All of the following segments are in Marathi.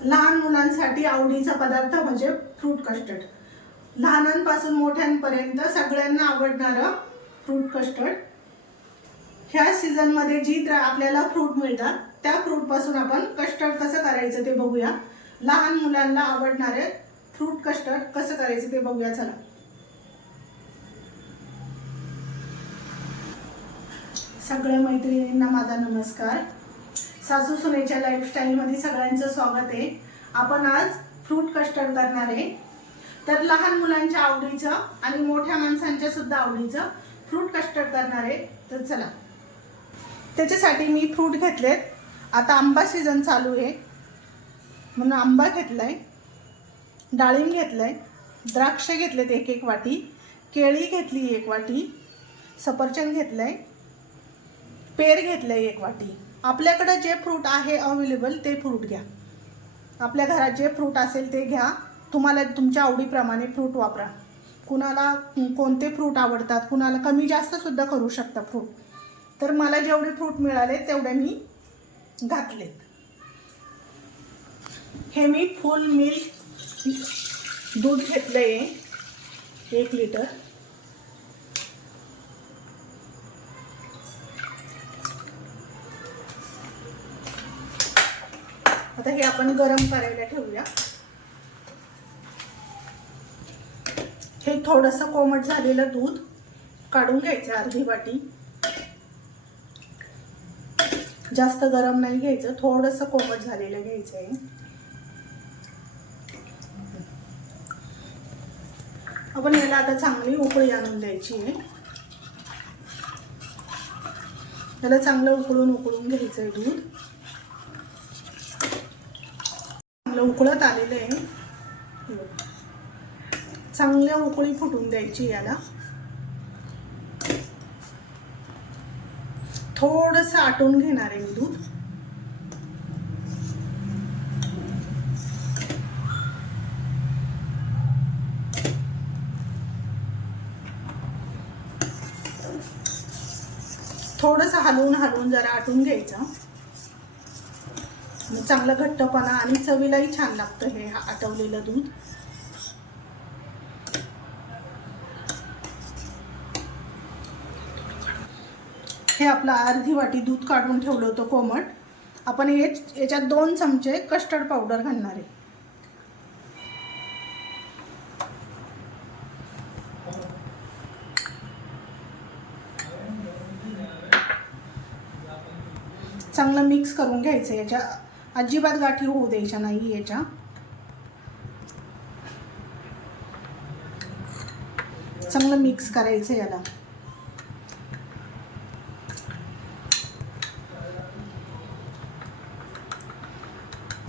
लहान मुलांसाठी आवडीचा पदार्थ म्हणजे फ्रूट कस्टर्ड. लहानांपासून मोठ्यांपर्यंत सगळ्यांना आवडणारं फ्रूट कस्टर्ड. ह्या सीझनमध्ये जी आपल्याला फ्रूट मिळतात त्या फ्रूटपासून आपण कस्टर्ड कसं करायचं ते बघूया. लहान मुलांना आवडणारे फ्रूट कस्टर्ड कसं करायचं ते बघूया. चला. सगळ्या मैत्रिणींना माझा नमस्कार. सासू सुनेच्या लाईफस्टाईलमध्ये सगळ्यांचं स्वागत आहे. आपण आज फ्रूट कस्टर्ड करणार आहे. तर लहान मुलांच्या आवडीचं आणि मोठ्या माणसांच्या सुद्धा आवडीचं फ्रूट कस्टर्ड करणार आहे. तर चला. त्याच्यासाठी मी फ्रूट घेतलेत. आता आंबा सीझन चालू आहे म्हणून आंबा घेतलाय, डाळिंब घेतलंय, द्राक्ष घेतलेत 1-1 वाटी, केळी घेतली 1 वाटी, सफरचंद घेतलंय, पेर घेतलंय 1 वाटी. आपल्याकडे जे फ्रूट आहे अवेलेबल ते फ्रूट घ्या. आपल्या घरात जे फ्रूट असेल ते घ्या. तुम्हाला तुमच्या आवडीप्रमाणे फ्रूट वापरा. कुणाला कोणते फ्रूट आवडतात, कुणाला कमी जास्त सुद्धा करू शकता फ्रूट. तर मला जेवढे फ्रूट मिळाले तेवढे मी घातलेत. हे मी फुल मिल्क दूध घेतलंय 1 लिटर. आता हे आपण गरम करायला ठेवूया. हे थोडंसं कोमट झालेलं दूध काढून घ्यायचं अर्धी वाटी. जास्त गरम नाही घ्यायचं, थोडंसं कोमट झालेलं घ्यायचं आहे. आपण याला आता चांगली उकळी आणून द्यायची आहे. याला चांगलं उकळून घ्यायचं आहे दूध. चांगलं उकळत आलेलं आहे. चांगल्या उकळी फुटून द्यायची याला. थोडंसं आटून घेणार आहे दूध. थोडंसं हलवून जरा आटून घ्यायचं. चांगला घट्टपणा आणि चवीलाही छान लागतं हे आटवलेलं दूध. हे आपलं अर्धी वाटी दूध काढून ठेवलं होतं कोमट. आपण याच्यात 2 चमचे कस्टर्ड पावडर घालणार आहे. चांगलं मिक्स करून घ्यायचं. याच्या अजिबात गाठी होऊ द्यायच्या नाही. याच्या चांगलं मिक्स करायचं याला.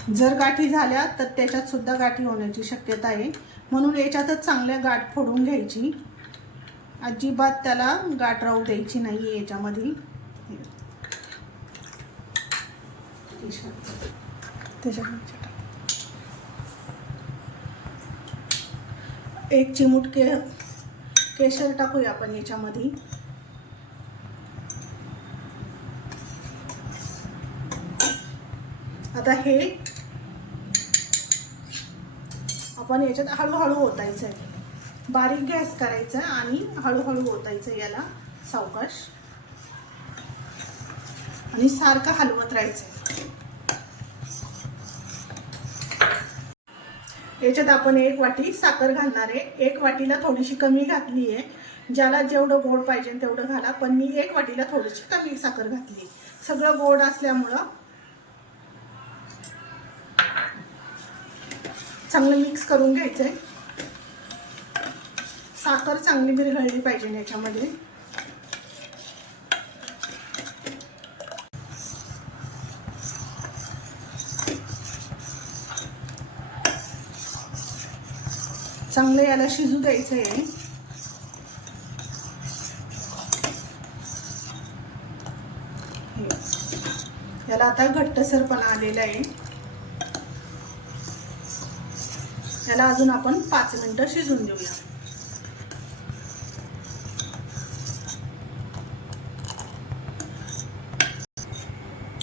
जर गाठी झाल्या तर त्याच्यात सुद्धा गाठी होण्याची शक्यता आहे. म्हणून याच्यातच चांगल्या गाठ फोडून घ्यायची. अजिबात त्याला गाठ राहू द्यायची नाही याच्यामध्ये. एक चिमूट केशर टाकूया आपण याच्यामध्ये. आता हे आपण याच्यात हळूहळू ओतायचं आहे. बारीक गॅस करायचा आणि हळूहळू ओतायचं याला सावकाश आणि सारखं हलवत राहायचं. याच्यात आपण 1 वाटी साखर घालणार आहे. 1 वाटीला थोडीशी कमी घातली आहे. ज्याला जेवढं गोड पाहिजे तेवढं घाला, पण मी 1 वाटीला थोडीशी कमी साखर घातली. सगळं गोड असल्यामुळं चांगलं मिक्स करून घ्यायचंय. साखर चांगली विरघळली पाहिजे याच्यामध्ये. चांगलं याला शिजू द्यायचं आहे. याला आता घट्टसरपणा आलेला आहे. याला अजून आपण 5 मिनिटं शिजून देऊया.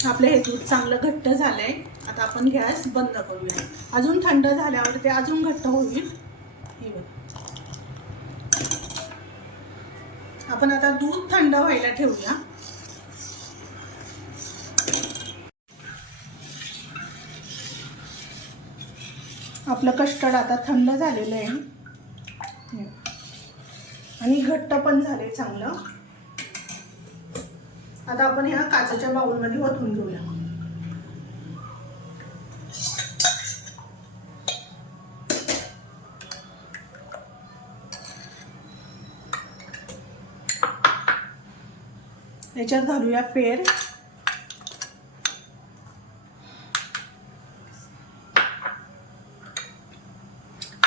आपले हे दूध चांगलं घट्ट झालंय. आता आपण गॅस बंद करूया. अजून थंड झाल्यावर ते अजून घट्ट होईल. हे बघ, आपण आता दूध थंड व्हायला ठेवूया. आपलं कस्टर्ड आता थंड झालेलं आहे आणि घट्ट पण झाले चांगलं. आता आपण ह्या काचेच्या बाउलमध्ये ओतून घेऊया. याच्यात घालूया पेर.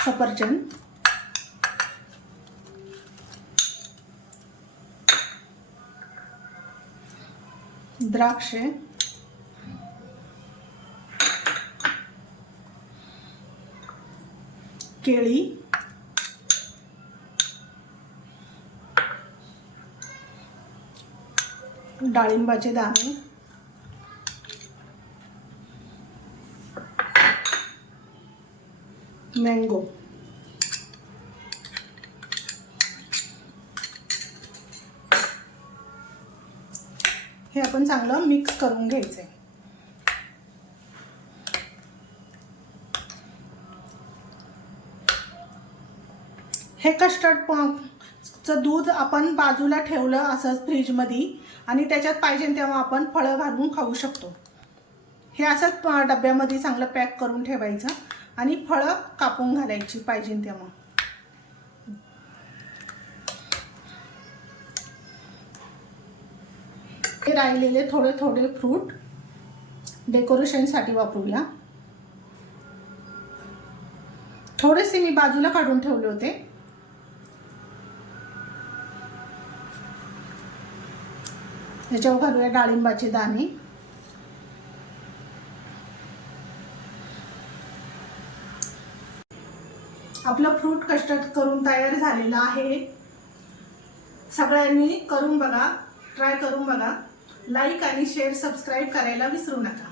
सफरचंद, द्राक्षे, केळी, डाळिंबाचे दाणे, मँगो. हे आपण चांगलं मिक्स करून घ्यायचंय. हे कस्टर्डचं दूध आपण बाजूला ठेवलं असंच फ्रीजमध्ये आणि त्याच्यात पाहिजे तेव्हा आपण फळं घालून खाऊ शकतो. हे असंच डब्यामध्ये चांगलं पॅक करून ठेवायचं आणि फळं कापून घालायची पाहिजे तेव्हा. हे राहिलेले थोडे थोडे फ्रूट डेकोरेशनसाठी वापरूया. थोडेसे मी बाजूला काढून ठेवले होते. याच्यावर घालूया डाळिंबाचे दाणे. आपलं फ्रूट कस्टर्ड करून तयार झालेलं आहे. सगळ्यांनी करून बघा, ट्राय करून बघा. लाईक आणि शेअर, सबस्क्राईब करायला विसरू नका.